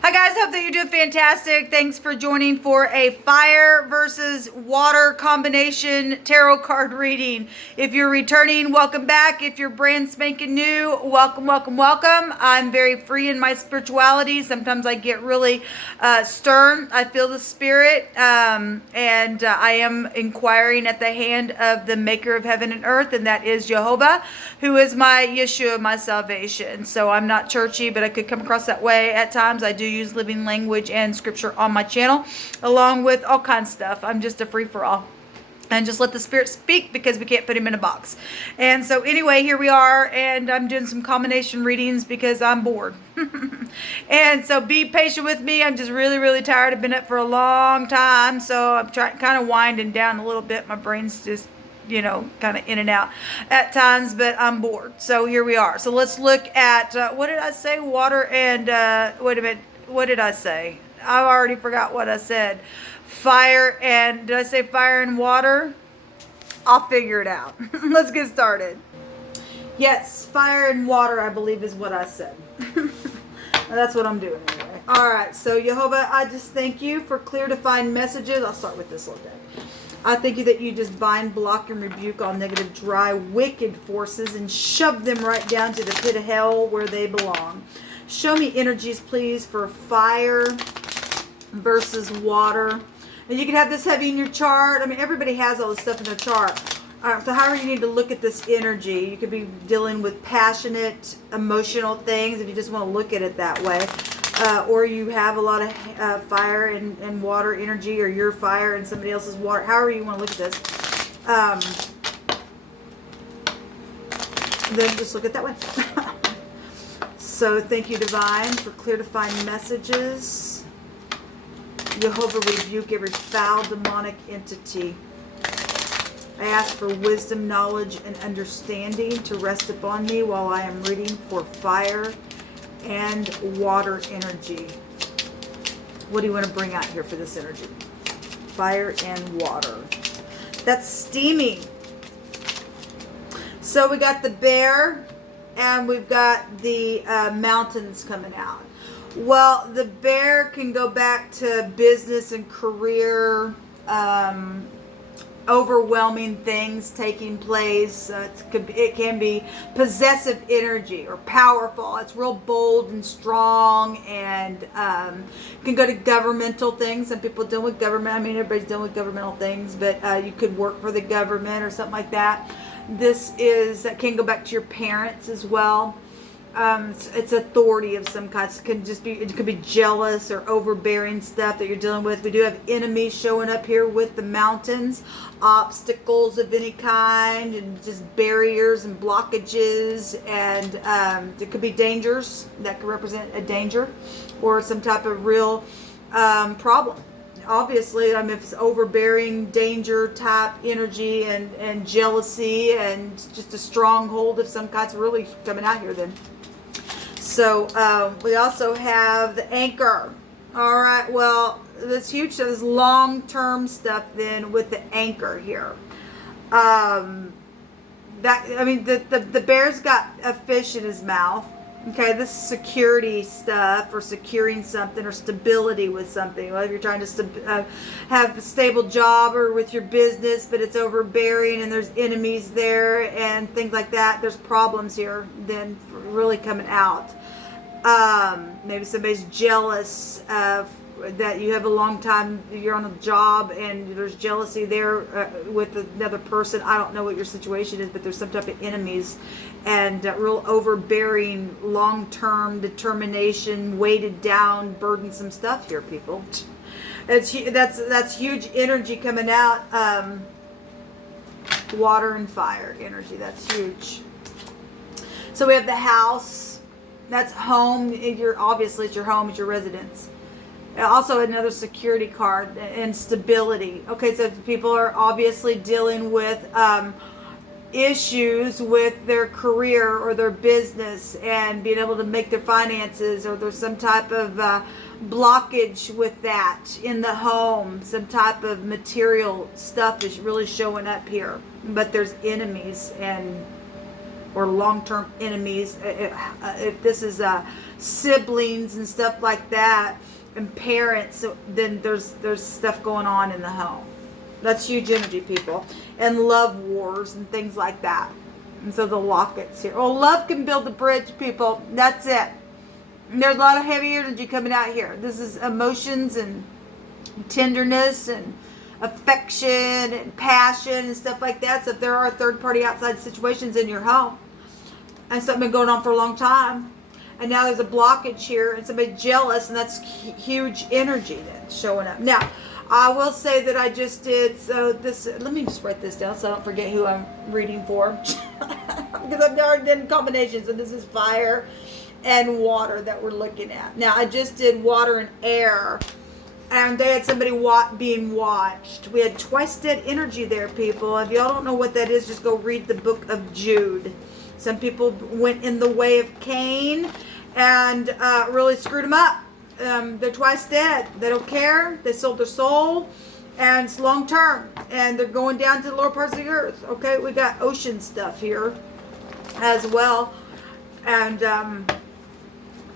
Hi guys, hope that you're doing fantastic. Thanks for joining for a fire versus water combination tarot card reading. If you're returning, welcome back. If you're brand spanking new, welcome, welcome, welcome. I'm very free in my spirituality. Sometimes I get really stern. I feel the spirit, and I am inquiring at the hand of the maker of heaven and earth, and that is Jehovah, who is my Yeshua, my salvation. So I'm not churchy, but I could come across that way at times. I do use living language and scripture on my channel, along with all kinds of stuff. I'm just a free-for-all. And just let the spirit speak, because we can't put him in a box. And so anyway, here we are, and I'm doing some combination readings because I'm bored. And so be patient with me. I'm just really, really tired. I've been up for a long time, so I'm kind of winding down a little bit. My brain's just, kind of in and out at times, but I'm bored. So here we are. So let's look at, what did I say? Water and, wait a minute. What did I say? I already forgot what I said. Fire and, did I say fire and water? I'll figure it out. Let's get started. Yes, fire and water, I believe, is what I said. That's what I'm doing anyway. All right, so Jehovah, I just thank you for clear, defined messages. I'll start with this little bit. I thank you that you just bind, block, and rebuke all negative, dry, wicked forces and shove them right down to the pit of hell where they belong. Show me energies, please, for fire versus water. And you can have this heavy in your chart. I mean, everybody has all this stuff in their chart. All right, so however you need to look at this energy, you could be dealing with passionate, emotional things if you just want to look at it that way. Or you have a lot of fire and water energy, or your fire and somebody else's water. However you want to look at this. Then just look at it that way. So thank you, Divine, for clear, defined messages. Jehovah, rebuke every foul demonic entity. I ask for wisdom, knowledge, and understanding to rest upon me while I am reading for fire and water energy. What do you want to bring out here for this energy? Fire and water. That's steamy. So we got the bear, and we've got the mountains coming out. Well, the bear can go back to business and career, overwhelming things taking place. It can be possessive energy or powerful. It's real bold and strong, and can go to governmental things. Some people deal with government. I mean, everybody's dealing with governmental things, but you could work for the government or something like that. This can go back to your parents as well. It's authority of some kind. It could be jealous or overbearing stuff that you're dealing with. We do have enemies showing up here with the mountains, obstacles of any kind, and just barriers and blockages, and it could be dangers that could represent a danger or some type of real problem. Obviously, if it's overbearing, danger type energy and jealousy and just a stronghold of some kind, it's really coming out here then. So we also have the anchor. All right, well, this huge stuff, this long-term stuff then with the anchor here. The bear's got a fish in his mouth. Okay, this is security stuff, or securing something, or stability with something. Well, if you're trying to have a stable job or with your business, but it's overbearing and there's enemies there and things like that, there's problems here then really coming out. Maybe somebody's jealous of that you have a long time, you're on a job and there's jealousy there with another person. I don't know what your situation is, but there's some type of enemies and real overbearing, long-term determination, weighted down, burdensome stuff here, people. That's huge energy coming out. Water and fire energy, that's huge. So we have the house. That's home. Obviously it's your home, it's your residence. Also another security card and stability. Okay, so people are obviously dealing with issues with their career or their business and being able to make their finances, or there's some type of blockage with that in the home. Some type of material stuff is really showing up here, but there's enemies or long-term enemies. If this is siblings and stuff like that, and parents, then there's stuff going on in the home. That's huge energy, people. And love wars and things like that. And so the lockets here. Oh, love can build a bridge, people. That's it. And there's a lot of heavy energy coming out here. This is emotions and tenderness and affection and passion and stuff like that. So if there are third-party outside situations in your home and something been going on for a long time, and now there's a blockage here and somebody jealous, and that's huge energy that's showing up. Now, I will say that I just did, so this, let me just write this down so I don't forget who I'm reading for. Because I've already done combinations, and this is fire and water that we're looking at. Now, I just did water and air, and they had somebody being watched. We had twice dead energy there, people. If y'all don't know what that is, just go read the book of Jude. Some people went in the way of Cain and really screwed them up. They're twice dead. They don't care. They sold their soul, and it's long term, and they're going down to the lower parts of the earth. Okay, we got ocean stuff here as well, and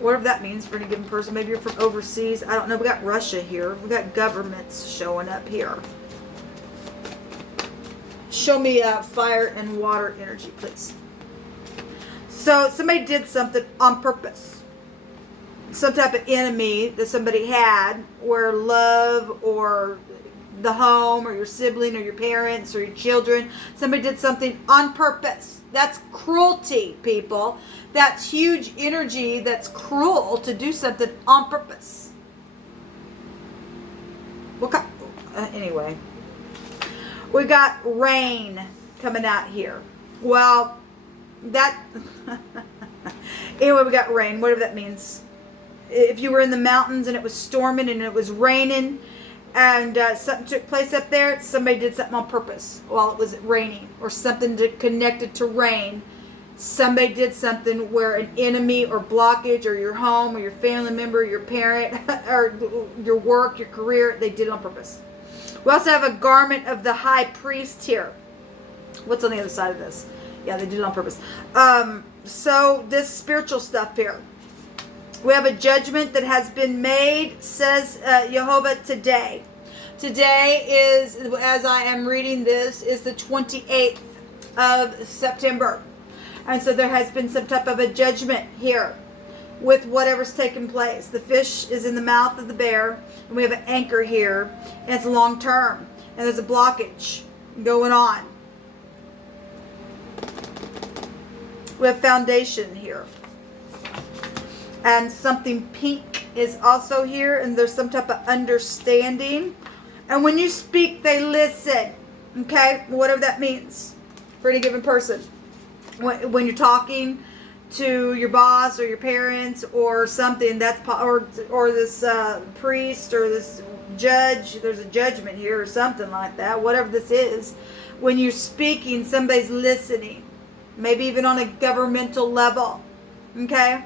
whatever that means for any given person. Maybe you're from overseas. I don't know. We got Russia here. We got governments showing up here. Show me fire and water energy, please. So somebody did something on purpose. Some type of enemy that somebody had, where love or the home or your sibling or your parents or your children, somebody did something on purpose. That's cruelty, people. That's huge energy. That's cruel to do something on purpose. Anyway, we got rain coming out here. Well, that anyway, we got rain, whatever that means. If you were in the mountains and it was storming and it was raining and something took place up there, somebody did something on purpose while it was raining, or something connected to rain. Somebody did something where an enemy or blockage, or your home or your family member, your parent, or your work, your career, they did it on purpose. We also have a garment of the high priest here. What's on the other side of this? Yeah, they did it on purpose. So this spiritual stuff here. We have a judgment that has been made, says Jehovah, today. Today is, as I am reading this, is the 28th of September. And so there has been some type of a judgment here with whatever's taken place. The fish is in the mouth of the bear, and we have an anchor here, and it's long term. And there's a blockage going on. We have foundation here. And something pink is also here, and there's some type of understanding. And when you speak, they listen. Okay? Whatever that means for any given person. When you're talking to your boss or your parents or something, that's or this priest or this judge, there's a judgment here or something like that. Whatever this is, when you're speaking, somebody's listening. Maybe even on a governmental level. Okay?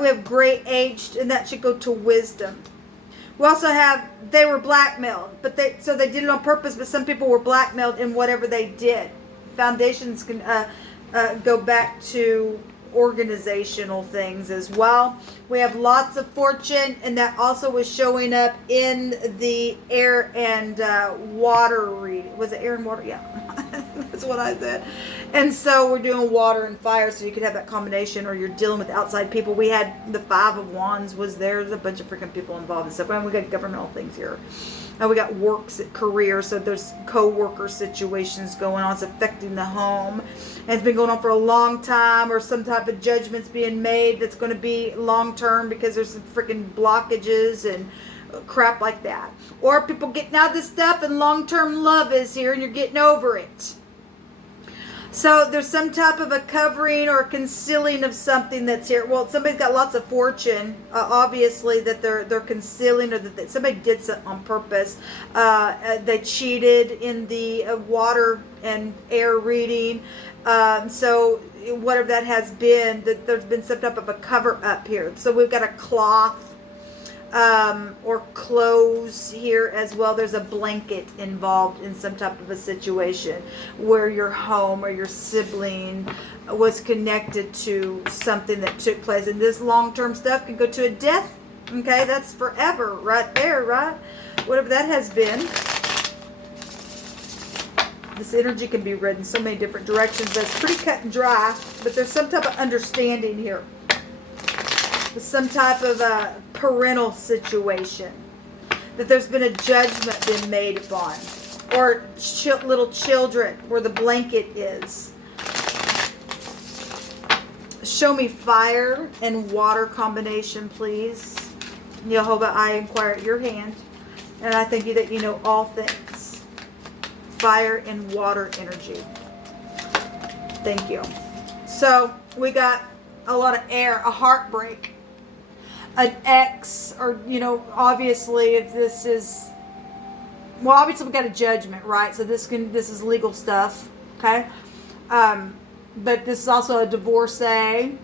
We have gray aged, and that should go to wisdom. We also have, they were blackmailed, but they did it on purpose, but some people were blackmailed in whatever they did. Foundations can go back to organizational things as well. We have lots of fortune, and that also was showing up in the air and water reading. Was it air and water? Yeah, that's what I said. And so we're doing water and fire, so you could have that combination, or you're dealing with outside people. We had the 5 of Wands was there. There's a bunch of freaking people involved and stuff. And we got governmental things here. And we got works, career, so there's co-worker situations going on. It's affecting the home. And it's been going on for a long time, or some type of judgment's being made that's going to be long-term because there's some freaking blockages and crap like that. Or people getting out of this stuff, and long-term love is here, and you're getting over it. So there's some type of a covering or concealing of something that's here. Well, somebody's got lots of fortune, obviously, that they're concealing, or that somebody did something on purpose. They cheated in the water and air reading. So whatever that has been, that there's been some type of a cover up here. So we've got a cloth or clothes here as well. There's a blanket involved in some type of a situation where your home or your sibling was connected to something that took place. And this long-term stuff can go to a death. Okay, that's forever right there, right? Whatever that has been. This energy can be read in so many different directions. That's pretty cut and dry, but there's some type of understanding here. Some type of a parental situation. That there's been a judgment been made upon. Or little children where the blanket is. Show me fire and water combination, please. Jehovah, I inquire at your hand. And I thank you that you know all things. Fire and water energy. Thank you. So we got a lot of air, a heartbreak, an ex, or, you know, obviously if this is, well, obviously we got a judgment, right? So this is legal stuff, okay? But this is also a divorcee.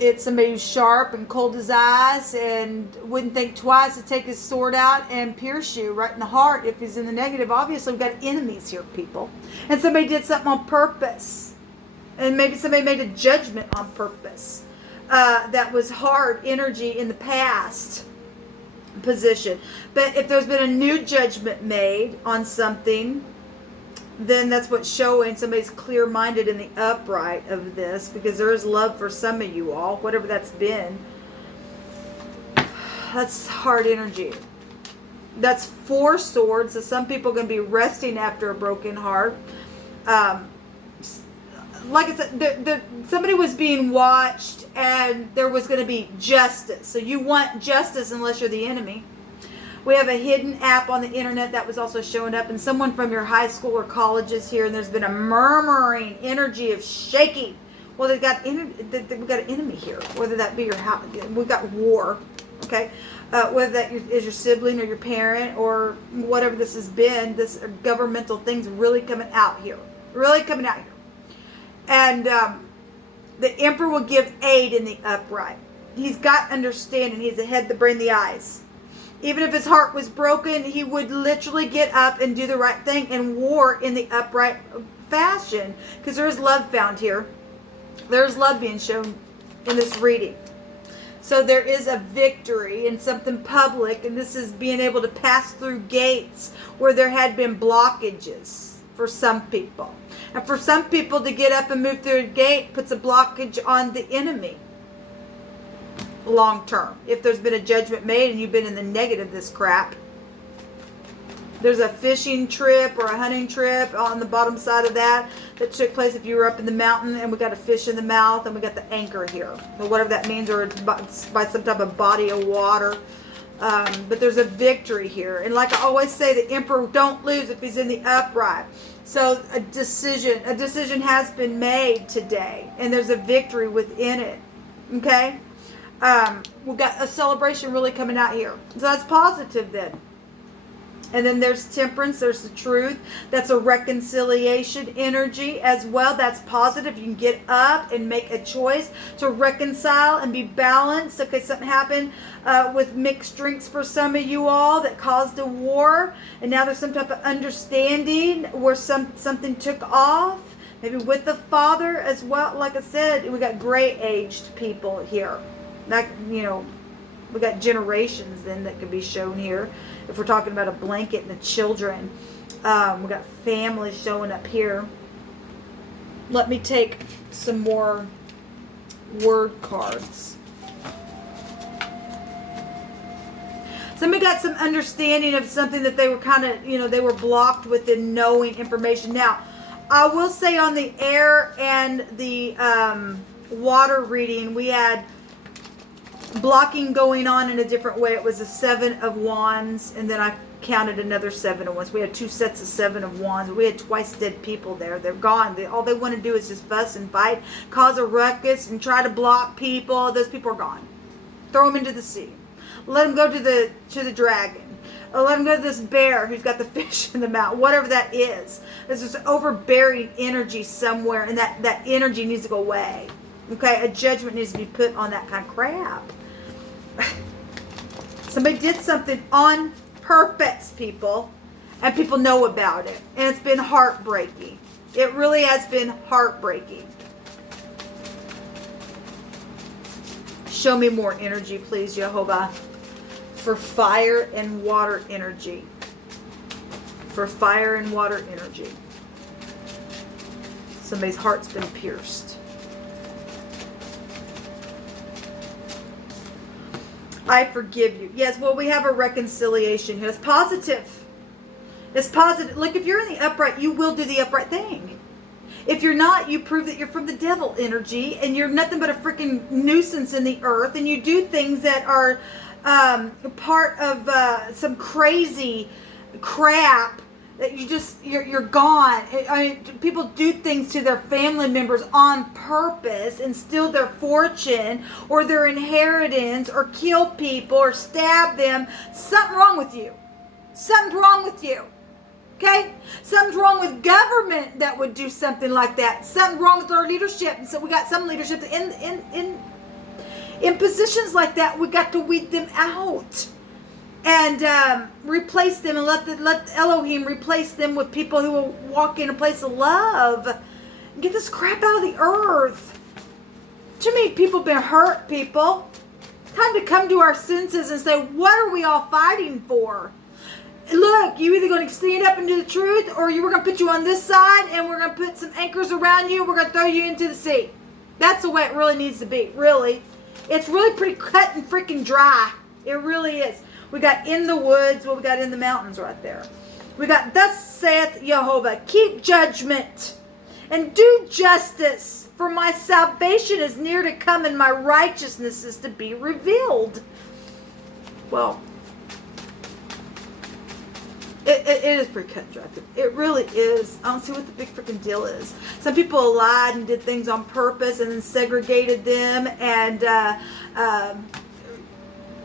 It's somebody who's sharp and cold as ice and wouldn't think twice to take his sword out and pierce you right in the heart if he's in the negative. Obviously, we've got enemies here, people. And somebody did something on purpose. And maybe somebody made a judgment on purpose. That was hard energy in the past position. But if there's been a new judgment made on something, then that's what's showing. Somebody's clear-minded in the upright of this, because there is love for some of you all, whatever that's been. That's hard energy. That's 4 swords. So some people are going to be resting after a broken heart. Like I said, somebody was being watched and there was going to be justice. So you want justice unless you're the enemy. We have a hidden app on the internet that was also showing up, and someone from your high school or colleges here, and there's been a murmuring energy of shaking. Well, we've got an enemy here, whether that be your house. We've got war, okay? Whether that is your sibling or your parent or whatever this has been, this governmental thing's really coming out here. Really coming out here. And the Emperor will give aid in the upright. He's got understanding. He's the head, the brain, the eyes. Even if his heart was broken, he would literally get up and do the right thing and war in the upright fashion. Because there is love found here. There's love being shown in this reading. So there is a victory in something public. And this is being able to pass through gates where there had been blockages for some people. And for some people to get up and move through a gate puts a blockage on the enemy. Long term, if there's been a judgment made and you've been in the negative this crap. There's a fishing trip or a hunting trip on the bottom side of that took place if you were up in the mountain, and we got a fish in the mouth, and we got the anchor here, or whatever that means, or it's by some type of body of water. But there's a victory here, and like I always say, the Emperor don't lose if he's in the upright. So a decision has been made today, and there's a victory within it. Okay. We've got a celebration really coming out here. So that's positive then. And then there's temperance. There's the truth. That's a reconciliation energy as well. That's positive. You can get up and make a choice to reconcile and be balanced. Okay, something happened with mixed drinks for some of you all that caused a war. And now there's some type of understanding where something took off. Maybe with the father as well. Like I said, we got gray-aged people here. That, you know, we got generations then that could be shown here. If we're talking about a blanket and the children, we got families showing up here. Let me take some more word cards. Somebody got some understanding of something that they were kind of, you know, they were blocked within knowing information. Now, I will say on the air and the water reading, we had blocking going on in a different way. It was a 7 of wands, and then I counted another 7 of wands. We had 2 sets of 7 of wands. We had twice dead people there. They're gone. All they want to do is just fuss and fight, cause a ruckus, and try to block people. Those people are gone. Throw them into the sea. Let them go to the dragon. Or let them go to this bear who's got the fish in the mouth. Whatever that is. There's this overbearing energy somewhere, and that energy needs to go away. Okay, a judgment needs to be put on that kind of crap. Somebody did something on purpose, people, and people know about it. And it's been heartbreaking. It really has been heartbreaking. Show me more energy, please, Jehovah, for fire and water energy. For fire and water energy. Somebody's heart's been pierced. I forgive you. Yes, well, we have a reconciliation here. It's positive. It's positive. Look, if you're in the upright, you will do the upright thing. If you're not, you prove that you're from the devil energy and you're nothing but a freaking nuisance in the earth, and you do things that are part of some crazy crap that you're gone. I mean, people do things to their family members on purpose and steal their fortune or their inheritance or kill people or stab them. Something wrong with you. Something's wrong with you. Okay? Something's wrong with government that would do something like that. Something's wrong with our leadership. And so we got some leadership in positions like that. We got to weed them out. And replace them and let Elohim replace them with people who will walk in a place of love. And get this crap out of the earth. Too many people have been hurt, people. Time to come to our senses and say, what are we all fighting for? Look, you either going to stand up and do the truth, or we're going to put you on this side and we're going to put some anchors around you. We're going to throw you into the sea. That's the way it really needs to be, really. It's really pretty cut and freaking dry. It really is. We got in the woods. Well, we got in the mountains right there. We got, thus saith Jehovah, keep judgment and do justice, for my salvation is near to come and my righteousness is to be revealed. Well, it is pretty cut and dry. It really is. I don't see what the big freaking deal is. Some people lied and did things on purpose and then segregated them and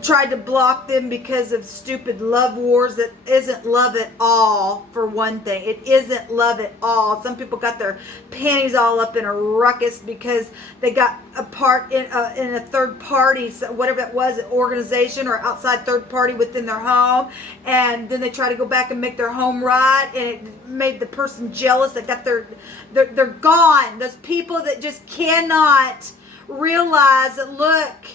tried to block them because of stupid love wars that isn't love at all, for one thing. It isn't love at all. Some people got their panties all up in a ruckus because they got a part in a third party, whatever that was, an organization or outside third party within their home, and then they try to go back and make their home right, and it made the person jealous. They got they're gone. Those people that just cannot realize that, look,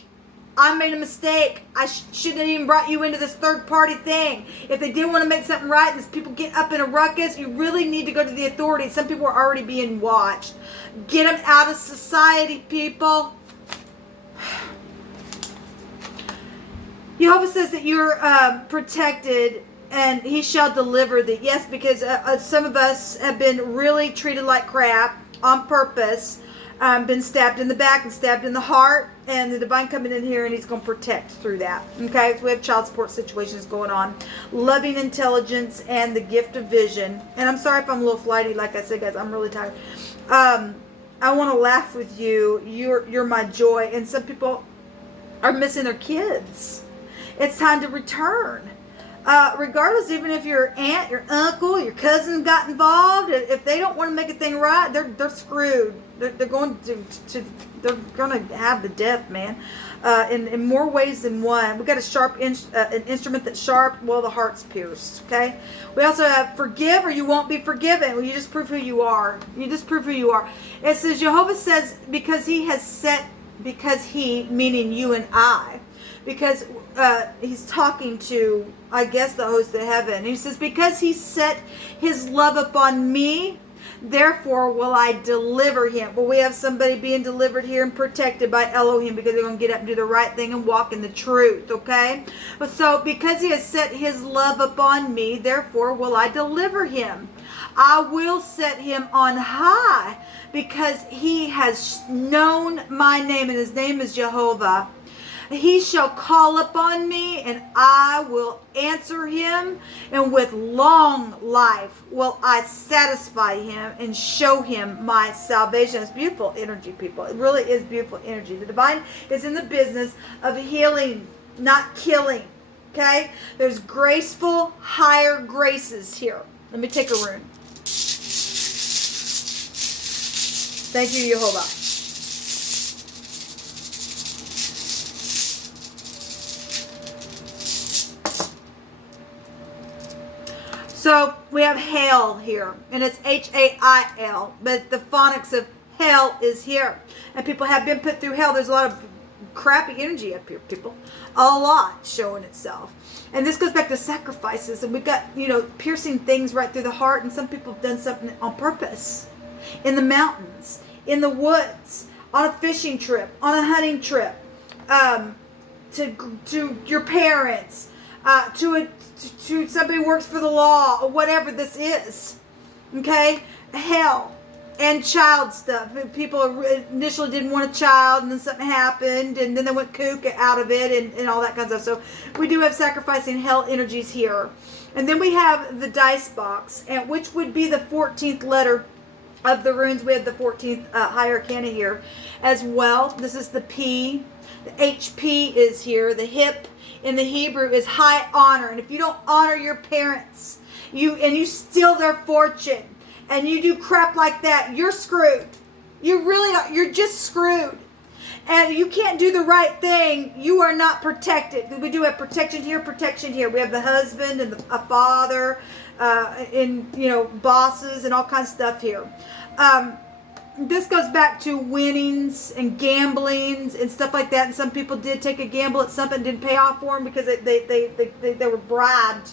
I made a mistake. I shouldn't have even brought you into this third party thing. If they did want to make something right, and people get up in a ruckus, you really need to go to the authorities. Some people are already being watched. Get them out of society, people. Jehovah says that you're protected and he shall deliver thee. Yes, because some of us have been really treated like crap on purpose. Been stabbed in the back and stabbed in the heart, and the divine coming in here and he's going to protect through that. Okay, so we have child support situations going on, loving intelligence and the gift of vision. And I'm sorry if I'm a little flighty, like I said, guys, I'm really tired. I want to laugh with you. You're my joy. And some people are missing their kids. It's time to return. Regardless, even if your aunt, your uncle, your cousin got involved, if they don't want to make a thing right, they're screwed. They're going to have the death, man. In more ways than one. We got a sharp an instrument that's sharp. Well, the heart's pierced. Okay. We also have forgive or you won't be forgiven. Well, you just prove who you are. You just prove who you are. It says Jehovah says because he meaning you and I. Because he's talking to, I guess, the host of heaven. He says, because he set his love upon me, therefore will I deliver him. Well, we have somebody being delivered here and protected by Elohim because they're going to get up and do the right thing and walk in the truth, okay? But so, because he has set his love upon me, therefore will I deliver him. I will set him on high because he has known my name, and his name is Jehovah. He shall call upon me, and I will answer him, and with long life will I satisfy him and show him my salvation. It's beautiful energy, people. It really is beautiful energy. The divine is in the business of healing, not killing. Okay? There's graceful, higher graces here. Let me take a rune. Thank you, Jehovah. So we have hail here, and it's H-A-I-L, but the phonics of hell is here. And people have been put through hell. There's a lot of crappy energy up here, people. A lot showing itself. And this goes back to sacrifices, and we've got, piercing things right through the heart, and some people have done something on purpose. In the mountains, in the woods, on a fishing trip, on a hunting trip, to your parents, to somebody who works for the law, or whatever this is. Okay? Hell. And child stuff. People initially didn't want a child, and then something happened, and then they went kook out of it, and all that kind of stuff. So we do have sacrificing hell energies here. And then we have the dice box, and which would be the 14th letter of the runes. We have the 14th higher arcana here as well. This is the P. The HP is here. The hip in the Hebrew is high honor. And if you don't honor your parents, you steal their fortune, and you do crap like that, you're screwed. You really are. You're just screwed. And you can't do the right thing. You are not protected. We do have protection here, protection here. We have the husband and a father, and bosses and all kinds of stuff here. This goes back to winnings and gamblings and stuff like that. And some people did take a gamble at something, didn't pay off for them because they were bribed.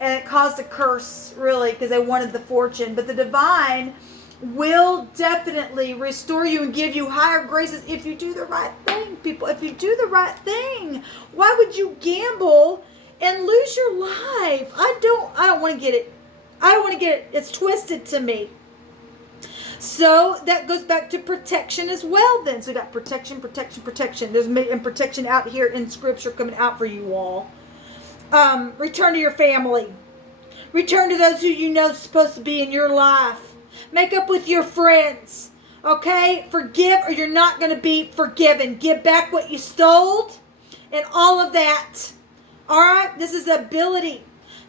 And it caused a curse, really, because they wanted the fortune. But the divine will definitely restore you and give you higher graces if you do the right thing, people. If you do the right thing, why would you gamble and lose your life? I don't want to get it. I don't want to get it. It's twisted to me. So that goes back to protection as well then. So we got protection, protection, protection. There's protection out here in Scripture coming out for you all. Return to your family. Return to those who you know is supposed to be in your life. Make up with your friends. Okay? Forgive or you're not going to be forgiven. Give back what you stole and all of that. Alright? This is the ability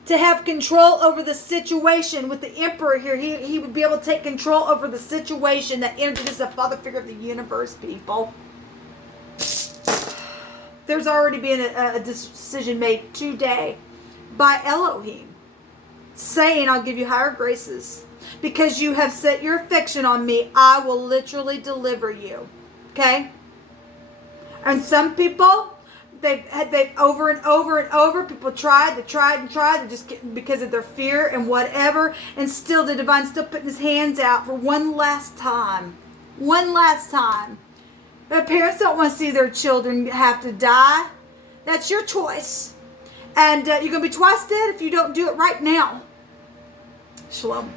to have control over the situation. With the Emperor here, he would be able to take control over the situation. That energy is the father figure of the universe, people. There's already been a decision made today by Elohim saying, I'll give you higher graces. Because you have set your affection on me, I will literally deliver you. Okay? And some people, they've over and over and over, people tried, they just because of their fear and whatever, and still the divine's still putting his hands out for one last time. One last time. The parents don't want to see their children have to die. That's your choice. And you're going to be twice dead if you don't do it right now. Shalom.